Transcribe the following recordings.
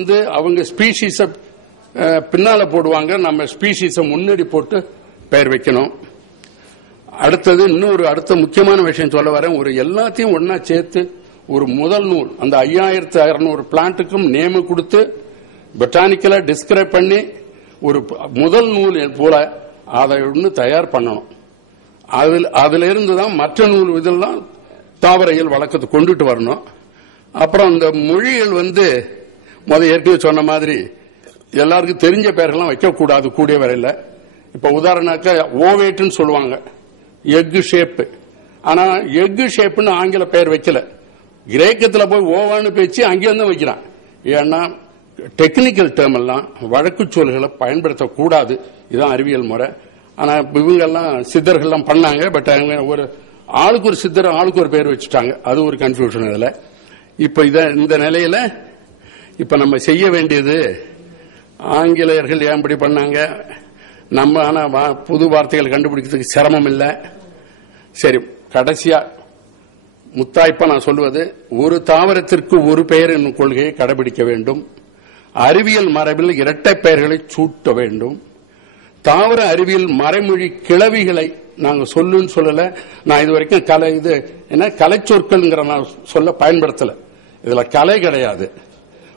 வந்து அவங்க ஸ்பீஷீஸ பின்னால போடுவாங்க. நம்ம ஸ்பீஷீஸ முன்னாடி போட்டு பெயர் வைக்கணும். அடுத்தது இன்னொரு அடுத்த முக்கியமான விஷயம் சொல்ல வரேன். ஒரு எல்லாத்தையும் ஒன்னா சேர்த்து ஒரு முதல் நூல் அந்த ஐயாயிரத்து அறுநூறு பிளான்ட்டுக்கும் நேமு கொடுத்து பொட்டானிக்கலா டிஸ்கிரைப் பண்ணி ஒரு முதல் நூல் போல அதை ஒன்று தயார் பண்ணணும். அதில் அதுல இருந்து தான் மற்ற நூல் இதெல்லாம் தாவரையில் வழக்கத்தை கொண்டுட்டு வரணும். அப்புறம் அந்த மொழிகள் வந்து முதல் ஏற்கனவே சொன்ன மாதிரி எல்லாருக்கும் தெரிஞ்ச பேர்கள்லாம் வைக்கக்கூடாது கூடிய வரையில். இப்ப உதாரணாக்க ஓவேட்டுன்னு சொல்லுவாங்க. Egg shape. ஆனா எக்கு ஷேப்புன்னு ஆங்கில பெயர் வைக்கல. கிரேக்கத்தில் போய் ஓவான்னு பேச்சு அங்கேருந்து தான் வைக்கிறான். ஏன்னா டெக்னிக்கல் டேர்ம் எல்லாம் வழக்கு சொல்களை பயன்படுத்தக்கூடாது. இதுதான் அறிவியல் முறை. ஆனா இவங்கெல்லாம் சித்தர்கள்லாம் பண்ணாங்க. பட் அவங்க ஒரு ஆளுக்கு ஒரு சித்தர் ஆளுக்கு ஒரு பேர் வச்சுட்டாங்க. அது ஒரு கன்ஃபியூஷன் இதில். இப்போ இதை இந்த நிலையில இப்ப நம்ம செய்ய வேண்டியது ஆங்கிலேயர்கள் ஏன் இப்படி பண்ணாங்க? நம்ம ஆனா புது வார்த்தைகள் கண்டுபிடிக்கிறதுக்கு சிரமம் இல்லை சரி கடைசியா முத்தாய்ப்பா நான் சொல்லுவது ஒரு தாவரத்திற்கு ஒரு பெயர் என்னும் கொள்கையை கடைபிடிக்க வேண்டும். அறிவியல் மரபில் இரட்டை பெயர்களை சூட்ட வேண்டும். தாவர அறிவியல் மறைமொழி கிளவிகளை நாங்கள் சொல்லுன்னு சொல்லல. நான் இது வரைக்கும் கலை இது என்ன கலைச்சொற்கள்ங்கிற நான் சொல்ல பயன்படுத்தல. இதுல கலை கிடையாது.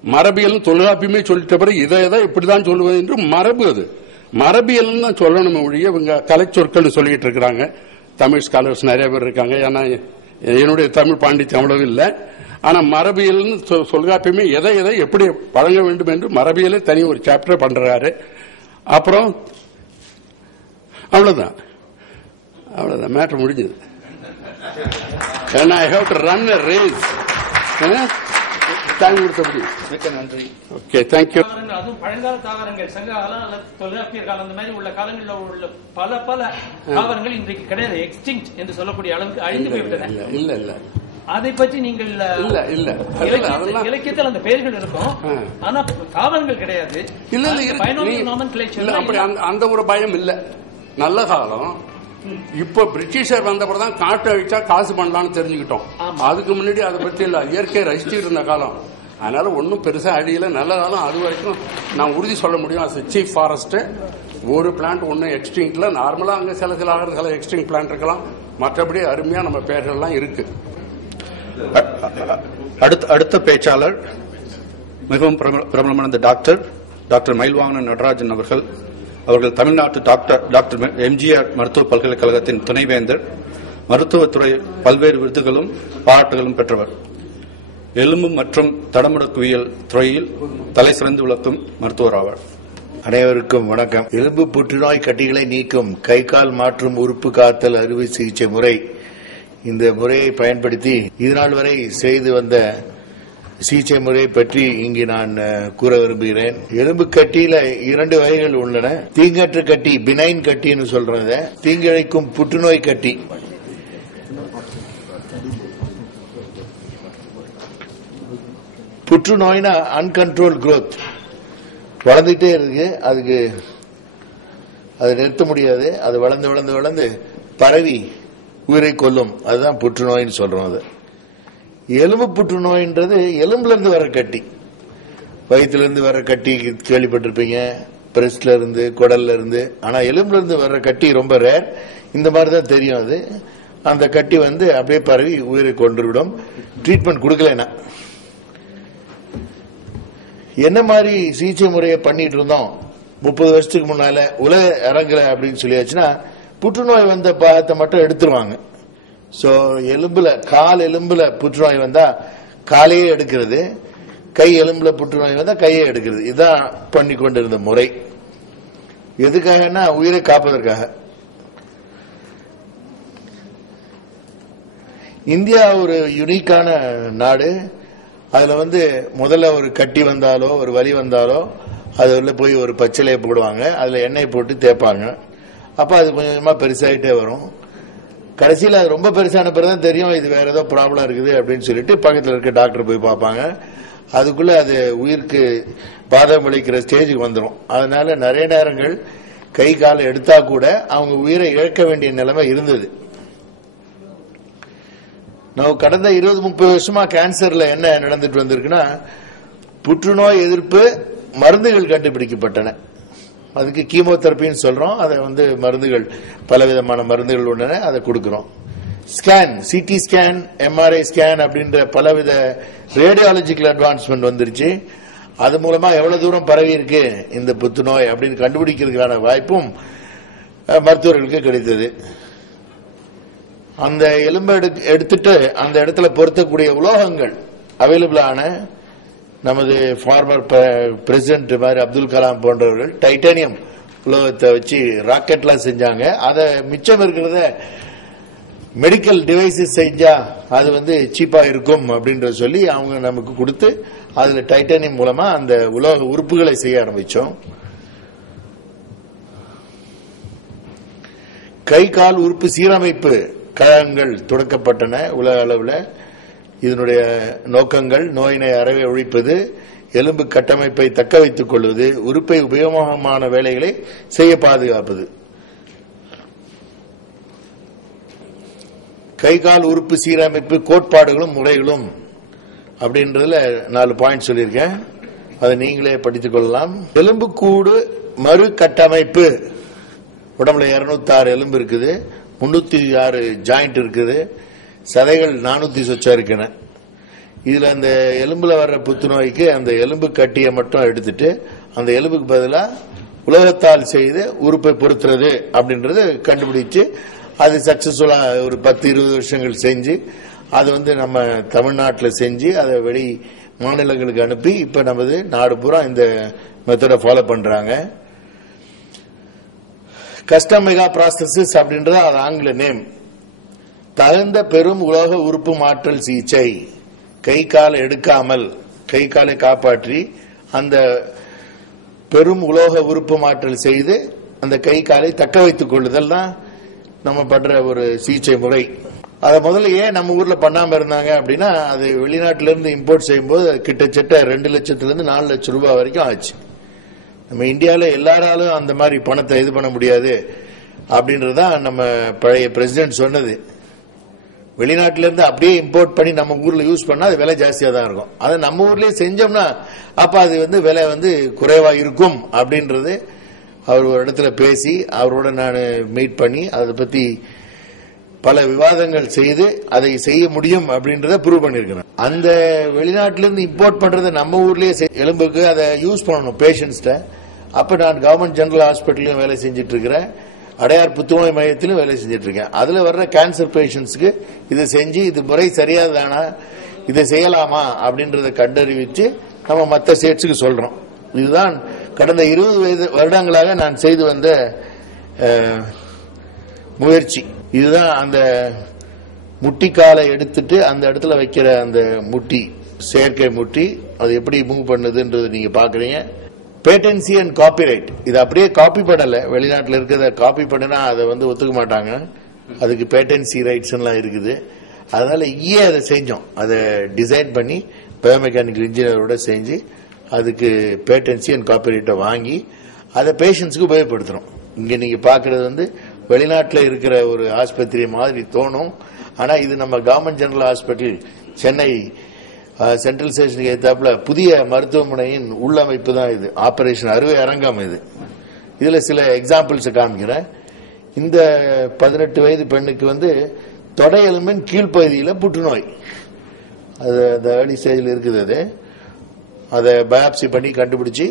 மரபியல் தொல்காப்பியமே சொல்லிட்ட பிறகு இதை இதை இப்படிதான் சொல்லுவது என்று மரபு அது. மரபியல் தான் சொல்லணும் ஒழிய இவங்க கலைச்சொற்கள் சொல்லிட்டு இருக்கிறாங்க. தமிழ் ஸ்காலர்ஸ் நிறைய பேர் இருக்காங்க. ஏன்னா என்னுடைய தமிழ் பாண்டித்யம் அவ்வளவு இல்லை. ஆனா மரபியல்னு சொ- தொல்காப்பியமே எதை எதை எப்படி வழங்க வேண்டும் என்று மரபியலே தனி ஒரு சாப்டர் பண்றாரு. அப்புறம் அவ்வளவுதான். அவ்வளவுதான். மேட்ரு முடிஞ்சது. ஏன்னா I have to run race time கொடுத்தபடி மிக்க நன்றி. ஓகே தேங்க்யூ அதுவும் பழங்கால தாவரங்கள் சங்க காலம் அல்லது தொல்காப்பியர் காலம் அந்த மாதிரி உள்ள காலங்களில் உள்ள பல பல தாவரங்கள் இன்றைக்கு கிடையாது. எக்ஸ்டிங்க்ட் என்று சொல்லக்கூடிய அளவுக்கு அழிந்து போய்விட்டன. இல்ல இல்ல இல்ல. அதை பற்றி நீங்கள் இல்ல இல்ல இல்ல. இலக்கியத்தில் அந்த பெயர்கள் இருக்கும். ஆனா தாவரங்கள் கிடையாது. இல்ல இல்ல அப்படி அந்த- அந்த ஒரு பயம் இல்ல. நல்ல காலம். இப்ப பிரிட்டிஷர் வந்தப்பறம் தான் காட்டு அழிச்சா காசு பண்ணலாம்னு தெரிஞ்சுக்கிட்டோம். ஆமா. அதுக்கு முன்னாடி அதை பத்தி இல்ல. இயற்கை ரசிச்சுட்டு இருந்த காலம். அதனால ஒன்றும் பெருசாக அழியல. நல்லதாலும் அது வரைக்கும் நான் உறுதி சொல்ல முடியும். As சீஃப் ஒரு பிளான்ட் ஒன்றும் எக்ஸ்டிங்க்ல நார்மலாக அங்கே சில சில ஆகிறது சில எக்ஸ்டிங் பிளான்ட் இருக்கலாம். மற்றபடி அருமையாக நம்ம பெயர்கள்லாம் இருக்கு. அடுத்த அடுத்த பேச்சாளர் மிகவும் பிரபல- பிரபலமான இந்த டாக்டர் டாக்டர் மயில்வாகனன் நடராஜன் அவர்கள். அவர்கள் தமிழ்நாட்டு டாக்டர் டாக்டர் எம்ஜிஆர் மருத்துவ பல்கலைக்கழகத்தின் துணைவேந்தர். மருத்துவத்துறை பல்வேறு விருதுகளும் பாராட்டுகளும் பெற்றவர். எலும்பு மற்றும் தடமுடக்குவியல் துறையில் தலை சிறந்து விளக்கும் மருத்துவர் ஆவார். அனைவருக்கும் வணக்கம். எலும்பு புற்றுநோய் கட்டிகளை நீக்கும் கை கால் மாற்றும் உறுப்பு காத்தல் அறுவை சிகிச்சை முறை. இந்த முறையை பயன்படுத்தி இதுநாள் வரை செய்து வந்த சிகிச்சை முறை பற்றி இங்கு நான் கூற விரும்புகிறேன். எலும்பு கட்டியில இரண்டு வகைகள் உள்ளன. தீங்கற்ற கட்டி பினைன் கட்டின்னு சொல்றத தீங்கிழைக்கும் புற்றுநோய் கட்டி. புற்றுநோய்னா அன்கண்ட்ரோல் குரோத் வளர்ந்துட்டே இருக்கு. அதுக்கு அதை நிறுத்த முடியாது. அது வளர்ந்து வளர்ந்து வளர்ந்து பரவி உயிரை கொல்லும். அதுதான் புற்றுநோய்னு சொல்றோம் அது. எலும்பு புற்றுநோயின்றது எலும்புல இருந்து வர கட்டி. வயிற்றுல இருந்து வர கட்டி கேள்விப்பட்டிருப்பீங்க. பிரஸ்ட்ல இருந்து குடல்ல இருந்து ஆனா எலும்புல இருந்து வர்ற கட்டி ரொம்ப ரேர் இந்த மாதிரி தான் தெரியும் அது. அந்த கட்டி வந்து அப்படியே பரவி உயிரை கொன்றுவிடும். ட்ரீட்மெண்ட் கொடுக்கலனா என்ன மாதிரி சிகிச்சை முறையை பண்ணிட்டு இருந்தோம்? முப்பது வருஷத்துக்கு முன்னால உலக இறங்கல அப்படின்னு சொல்லியாச்சுன்னா புற்றுநோய் வந்த பாகத்தை மட்டும் எடுத்துருவாங்க. ஸோ எலும்புல கால் எலும்புல புற்றுநோய் வந்தா காலையே எடுக்கிறது. கை எலும்புல புற்றுநோய் வந்தா கையை எடுக்கிறது. இதுதான் பண்ணி கொண்டிருந்த முறை. எதுக்காகன்னா உயிரை காப்பதற்காக. இந்தியா ஒரு யுனிக்கான நாடு. அதுல வந்து முதல்ல ஒரு கட்டி வந்தாலோ ஒரு வலி வந்தாலோ அது உள்ள போய் ஒரு பச்சிலையை போடுவாங்க. அதுல எண்ணெய் போட்டு தேய்ப்பாங்க. அப்ப அது கொஞ்சம் கொஞ்சமா பெருசாகிட்டே வரும். கடைசியில் அது ரொம்ப பெருசான பிறகு தெரியும் இது வேற ஏதோ ப்ராப்ளம் இருக்குது அப்படின்னு சொல்லிட்டு பக்கத்தில் இருக்க டாக்டர் போய் பார்ப்பாங்க. அதுக்குள்ள அது உயிருக்கு பாதம் விளைக்கிற ஸ்டேஜுக்கு வந்துடும் அதனால நிறைய நேரங்கள் கை காலை எடுத்தா கூட அவங்க உயிரை இழக்க வேண்டிய நிலைமை இருந்தது. நான் கடந்த இருபது முப்பது வருஷமா கேன்சர்ல என்ன நடந்துட்டு வந்திருக்குன்னா புற்றுநோய் எதிர்ப்பு மருந்துகள் கண்டுபிடிக்கப்பட்டன. அதுக்கு கீமோதெரப்பின்னு சொல்றோம். அதை வந்து மருந்துகள் பலவிதமான மருந்துகள் உடனே அதை கொடுக்கிறோம். Scan CT scan MRI scan அப்படின்ற பலவித ரேடியாலஜிக்கல் அட்வான்ஸ்மெண்ட் வந்துருச்சு. அது மூலமா எவ்வளவு தூரம் பரவி இருக்கு இந்த புத்துநோய் அப்படின்னு கண்டுபிடிக்கிறதுக்கான வாய்ப்பும் மருத்துவர்களுக்கு கிடைத்தது. அந்த எலும்பை எடு- எடுத்துட்டு அந்த இடத்துல பொருத்தக்கூடிய உலோகங்கள் அவைலபிளான நமது ஃபார்மர் பிரசிடென்ட் மாதிரி அப்துல் கலாம் போன்றவர்கள் டைட்டானியம் உலோகத்தை வச்சு ராக்கெட்லாம் செஞ்சாங்க. அதை மிச்சம் இருக்கிறத மெடிக்கல் டிவைசஸ் செஞ்சா அது வந்து சீப்பா இருக்கும் அப்படின்ற சொல்லி அவங்க நமக்கு கொடுத்து அதுல டைட்டானியம் மூலமா அந்த உலோக உறுப்புகளை செய்ய ஆரம்பிச்சோம். கை கால் உறுப்பு சீரமைப்பு கழகங்கள் தொடக்கப்பட்டன உலக அளவில். இதனுடைய நோக்கங்கள் நோயினை அறவே ஒழிப்பது எலும்பு கட்டமைப்பை தக்க வைத்துக் கொள்வது உறுப்பை உபயோகமான வேலைகளை செய்ய பாதுகாப்பது. கை கால் உறுப்பு சீரமைப்பு கோட்பாடுகளும் முறைகளும் அப்படின்றதுல நாலு பாயிண்ட் சொல்லியிருக்கேன். அதை நீங்களே படித்துக் கொள்ளலாம். எலும்புக்கூடு மறு கட்டமைப்பு உடம்புல 206 ஆறு எலும்பு இருக்குது. முன்னூத்தி ஆறு ஜாயிண்ட் இருக்குது. சதைகள் நானூத்தி சொச்சா இருக்கின இதுல அந்த எலும்புல வர்ற புத்துநோய்க்கு அந்த எலும்பு கட்டியை மட்டும் எடுத்துட்டு அந்த எலும்புக்கு பதிலாக உலகத்தால் செய்து உறுப்பை பொருத்துறது அப்படின்றத கண்டுபிடிச்சு அது சக்சஸ்ஃபுல்லா ஒரு பத்து இருபது வருஷங்கள் செஞ்சு அது வந்து நம்ம தமிழ்நாட்டில் செஞ்சு அதை வெளி மாநிலங்களுக்கு அனுப்பி இப்ப நமது நாடு பூரா இந்த மெத்தடை ஃபாலோ பண்றாங்க. கஸ்டம் மெகா ப்ராசஸஸ் அப்படின்றது அது ஆங்கில நேம் தகுந்த பெரும் உலோக உறுப்பு மாற்றல் சிகிச்சை. கை காலை எடுக்காமல் கை காலை காப்பாற்றி அந்த பெரும் உலோக உறுப்பு மாற்றல் செய்து அந்த கை காலை தக்க வைத்துக் கொள்ளுதல் தான் நம்ம பண்ற ஒரு சிகிச்சை முறை. அதை முதல்ல ஏன் நம்ம ஊர்ல பண்ணாம இருந்தாங்க அப்படின்னா அது வெளிநாட்டில இருந்து இம்போர்ட் செய்யும்போது அது கிட்டத்தட்ட ரெண்டு லட்சத்துல இருந்து நாலு லட்சம் ரூபாய் வரைக்கும் ஆச்சு. நம்ம இந்தியாவில் எல்லாராலும் அந்த மாதிரி பணத்தை இது பண்ண முடியாது அப்படின்றதுதான் நம்ம பழைய பிரசிடென்ட் சொன்னது. வெளிநாட்டிலேருந்து அப்படியே இம்போர்ட் பண்ணி நம்ம ஊரில் யூஸ் பண்ணால் அது விலை ஜாஸ்தியாக தான் இருக்கும். அதை நம்ம ஊர்லேயே செஞ்சோம்னா அப்போ அது வந்து விலை வந்து குறைவாக இருக்கும் அப்படின்றது அவர் ஒரு இடத்துல பேசி அவரோட நான் மீட் பண்ணி அதை பற்றி பல விவாதங்கள் செய்து அதை செய்ய முடியும் அப்படின்றத ப்ரூவ் பண்ணிருக்கிறேன் அந்த வெளிநாட்டிலிருந்து இம்போர்ட் பண்றது நம்ம ஊர்லயே செய்- எலும்புக்கு அதை யூஸ் பண்ணணும் பேஷண்ட்ஸ்ட அப்ப நான் கவர்மெண்ட் ஜெனரல் ஹாஸ்பிட்டலையும் வேலை செஞ்சுட்டு இருக்கிறேன் அடையார் புத்துநோய் மையத்திலும் வேலை செஞ்சுட்டு இருக்கேன் அதுல வர்ற கேன்சர் பேஷண்ட்ஸ்க்கு இதை செஞ்சு இது முறை சரியாதானா இதை செய்யலாமா அப்படின்றத கண்டறிவிச்சு நம்ம மற்ற ஸ்டேட்ஸுக்கு சொல்றோம். இதுதான் கடந்த இருபது வயது வருடங்களாக நான் செய்து வந்த முயற்சி. இதுதான் அந்த முட்டிக்காலை எடுத்துட்டு அந்த இடத்துல வைக்கிற அந்த முட்டி செயற்கை முட்டி. அது எப்படி மூவ் பண்ணுதுன்றது நீங்க பாக்குறீங்க. பேட்டன்சி அண்ட் காப்பிரைட் இது அப்படியே காப்பி பண்ணல. வெளிநாட்டில் இருக்கிறத காப்பி பண்ணினா அதை வந்து ஒத்துக்க மாட்டாங்க. அதுக்கு பேட்டன்சி ரைட்ஸ் எல்லாம் இருக்குது. அதனால இங்கே அதை செஞ்சோம். அதை டிசைன் பண்ணி பயோமெக்கானிக்கல் இன்ஜினியரோட செஞ்சு அதுக்கு பேட்டன்சி அண்ட் காப்பிரைட்டை வாங்கி அதை பேஷண்ட்ஸுக்கு உபயோகப்படுத்துறோம். இங்க நீங்க பாக்குறது வந்து வெளிநாட்டில் இருக்கிற ஒரு ஆஸ்பத்திரி மாதிரி தோணும். ஆனால் இது நம்ம government general hospital Chennai central ஸ்டேஷனுக்கு ஏற்றாப்புல புதிய மருத்துவமனையின் உள்ளமைப்பு தான் இது. ஆபரேஷன் அறுவை அரங்கம் இது. இதில் சில எக்ஸாம்பிள்ஸ் காமிக்கிறேன். இந்த பதினெட்டு வயது பெண்ணுக்கு வந்து தொடையெலும்பின் கீழ்ப்பகுதியில் புற்றுநோய். அது அந்த ஏர்லி ஸ்டேஜில் இருக்குது அது. அதை பயாப்சி பண்ணி கண்டுபிடிச்சி